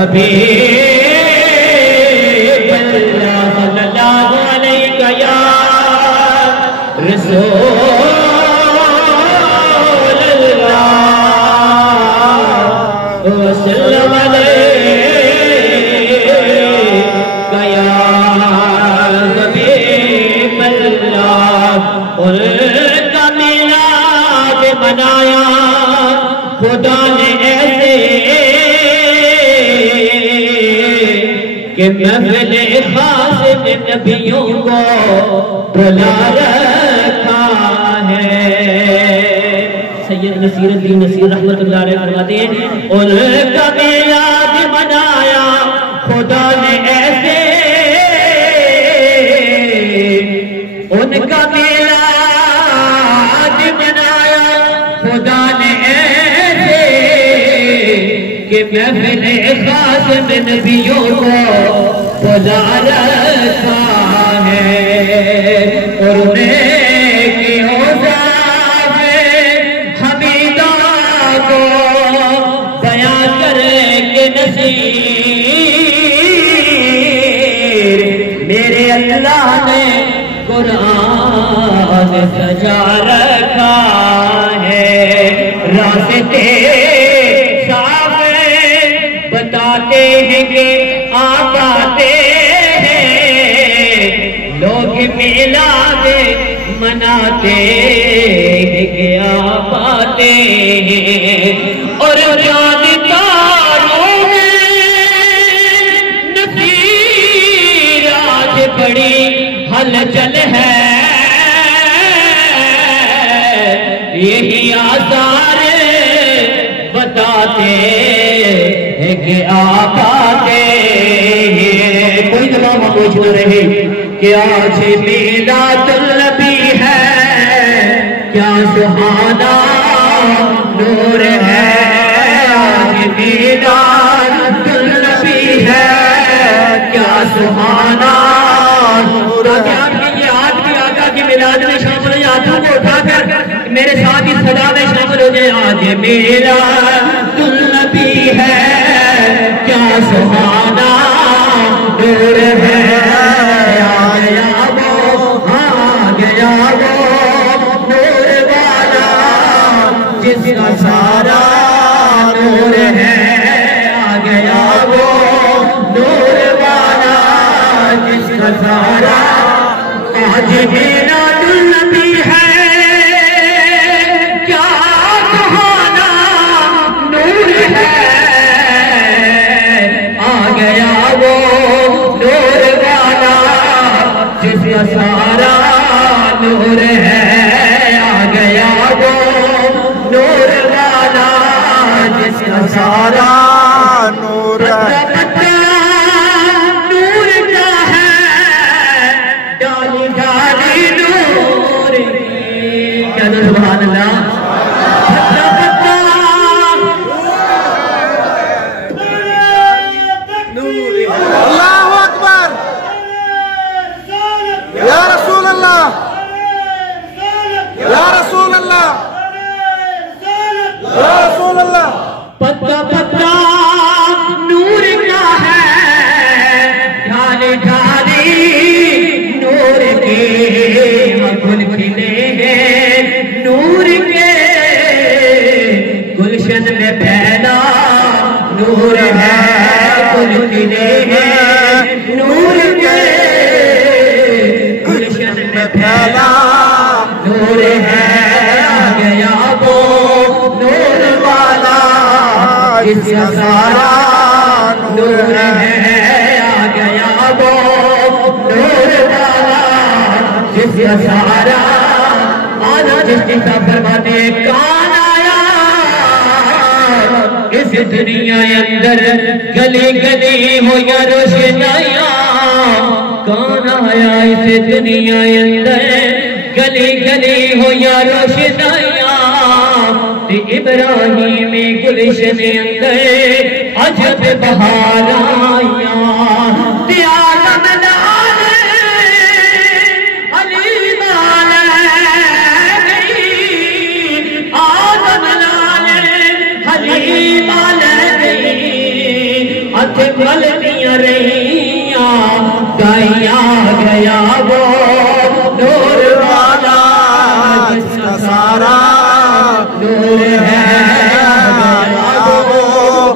حبیب اللہ صلی اللہ علیہ یا رسول اللہ وسلم علیہ یا حبیب اللہ ان کا میلاد منایا خدا نے ایسے کہ محفل خاص میں نبیوں کو بلا رکھا ہے. سید نصیر الدین نصیر رحمت اللہ علیہ فرماتے ہیں ان کا میلاد منایا خدا نے ایسے ان کا میلاد منایا خدا نے ایسے کہ محفل خاص میں نبیوں کو بلا رکھا ہے اور انہیں کی اوصاف حمیدہ کو بیان کر کے نصیر میرے اللہ نے قرآن سجا رکھا ہے. راستے صاف بتاتے ہیں کہ آپ آتے ہیں لوگ میلاد مناتے ہیں کہ آپ آتے ہیں اور جانکاروں میں نصیر آج بڑی ہلچل ہے یہی آثار بتاتے ہیں کہ آپ آتے ہیں. کوئی جواب پوچھ نہ رہے کہ آج میلاد النبی ہے کیا سہانا نور ہے آج میلاد النبی ہے کیا سہانا نور ہے. آپ کی آقا کی میلاد میں شامل ہیں ہاتھوں کو اٹھا کر میرے ساتھ اس صدا میں شامل ہو جائے. آج میلاد النبی ہے کیا سہانا نور ہے آ گیا وہ نور والا جس کا سارا نور ہے آ گیا وہ نور والا جس کا سارا. آج میلاد النبی ہے کیا سہانا نور ہے آ گیا وہ نور والا جس کا سارا نور ہے آ گیا وہ نور والا جس کا سارا نور ہے. سبحان اللہ. اللہ اکبر یا رسول اللہ یا رسول اللہ یا رسول اللہ. پتا پتا نور کا ہے ڈھالی ڈھالی نور کے گل کھلے ہیں نور کے گلشن میں پھیلا نور ہے گل کھلے ہیں نور کے گلشن میں پھیلا نور ہے آ گیا وہ نور والا جس کا سارا نور ہے آ گیا وہ نور والا جس کا سارا. آنا جس کی سب فرماتے کون آیا اس دنیا اندر گلی گلی ہو یا روشنائیاں کون آیا اس دنیا اندر گلی گلی ہو یا روشنائیاں ابراہیم گلشن اندر عجب بہار آئیاں ملتی رہیاں گایا گیا وہ نور والا جس کا سارا نور ہے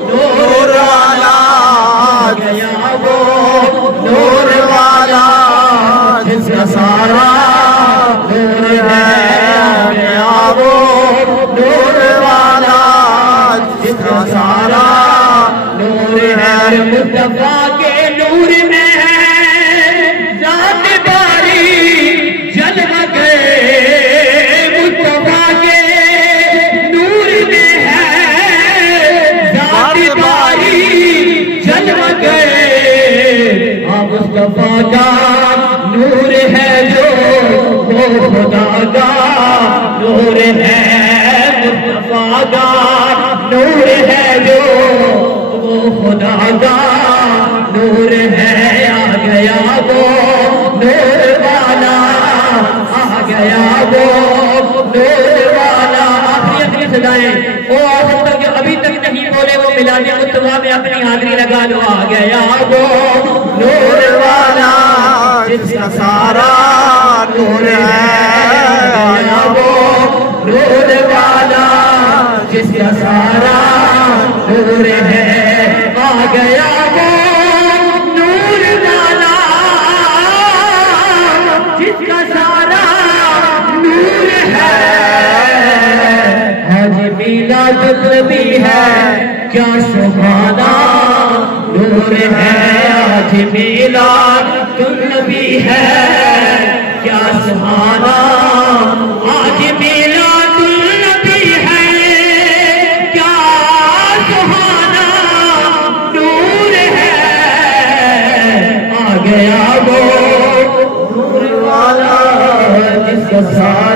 نور والا گیا وہ نور والا جس کا سارا نور ہے گیا وہ نور والا جس کا سارا نور ہے مصطفیٰ کے نور میں ذات باری جلوہ گئے مصطفیٰ کے نور میں ہے ذات باری جلوہ گئے مصطفیٰ کا نور ہے جو وہ خدا کا نور ہے مصطفیٰ کا نور ہے جو وہ خدا کا نور ہے آ گیا وہ نور والا آ گیا وہ نور والا اپنی سدائیں وہ آسان تک جو ابھی تک نہیں بولے وہ میلاد مصطفیٰ میں اپنی حاضری لگا دو آ گیا وہ نور والا جس کا سارا نور ہے آیا وہ نور والا جس کا سارا نور ہے آ گیا وہ نور والا جس کا سارا نور ہے آج میلاد النبی ہے کیا سبحانہ نور ہے آج میلاد النبی ہے کیا سبحانہ آج میلاد النبی ہے کیا سبحانہ نور ہے آ گیا وہ نور والا جس کا سارا